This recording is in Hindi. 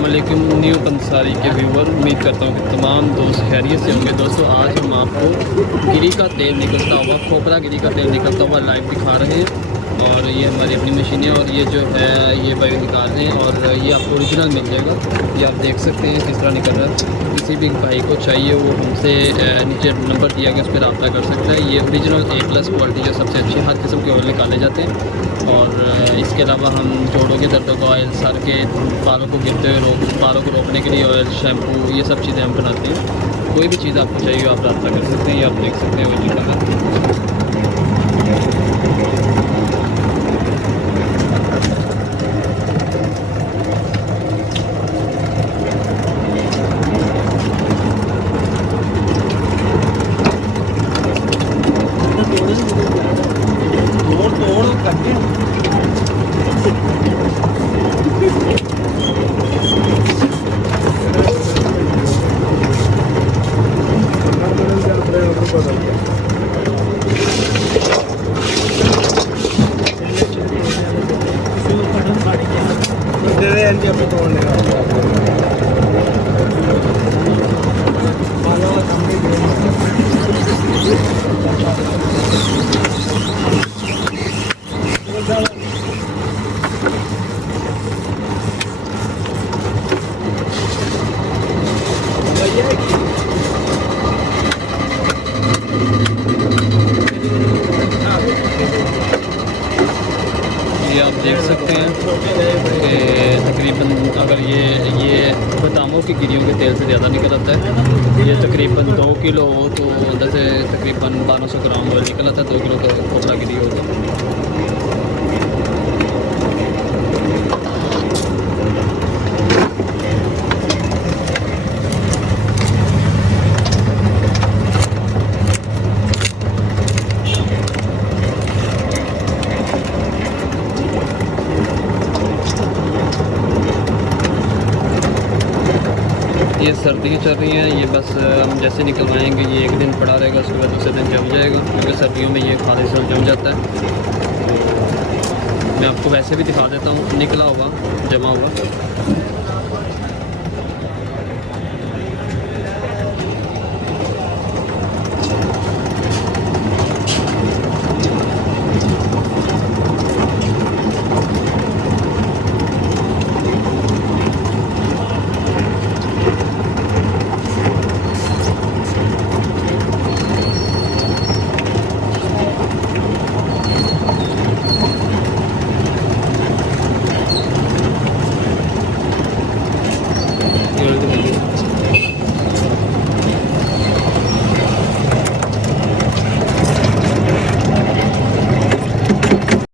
अस्सलामुअलैकुम न्यू पंसारी के व्यूवर, उम्मीद करता हूँ कि तमाम दोस्त खैरियत से होंगे। दोस्तों आज हम आपको गिरी का तेल निकलता हुआ, खोपरा गिरी का तेल निकलता हुआ लाइव दिखा रहे हैं। और ये हमारी अपनी मशीनें और ये जो है ये भाई निकाल रहे हैं और ये आपको ओरिजिनल मिल जाएगा। ये आप देख सकते हैं किस तरह निकल रहा है। किसी भी भाई को चाहिए वो हमसे नीचे नंबर दिया गया उस पर रब्ता कर सकता है। ये ओरिजिनल A+ क्वालिटी जो सबसे अच्छी हर किस्म के ऑयल निकाले जाते हैं। और इसके अलावा हम जोड़ों के दर्दों का ऑयल, सर के बालों को गिरते हुए बालों को रोकने के लिए ऑयल, शैम्पू, ये सब चीज़ें हम बनाते हैं। कोई भी चीज़ आपको चाहिए आप रब्ता कर सकते हैं। ये आप देख सकते हैं ओरिजिनल। ये आप देख सकते हैं कि तकरीबन अगर ये बादामों की गिरियों के तेल से ज़्यादा निकल आता है। ये तकरीबन 2 किलो हो तो अंदर से तकरीबन 1200 ग्राम ऑयल निकल आता है। 2 किलो का खोपरा गिरी हो तो ये सर्दियाँ चल रही हैं। ये बस हम जैसे निकलवाएंगे ये एक दिन पड़ा रहेगा, उसके बाद दूसरे दिन जम जाएगा, क्योंकि सर्दियों में ये खाने से जम जाता है। मैं आपको वैसे भी दिखा देता हूँ निकला हुआ, जमा हुआ।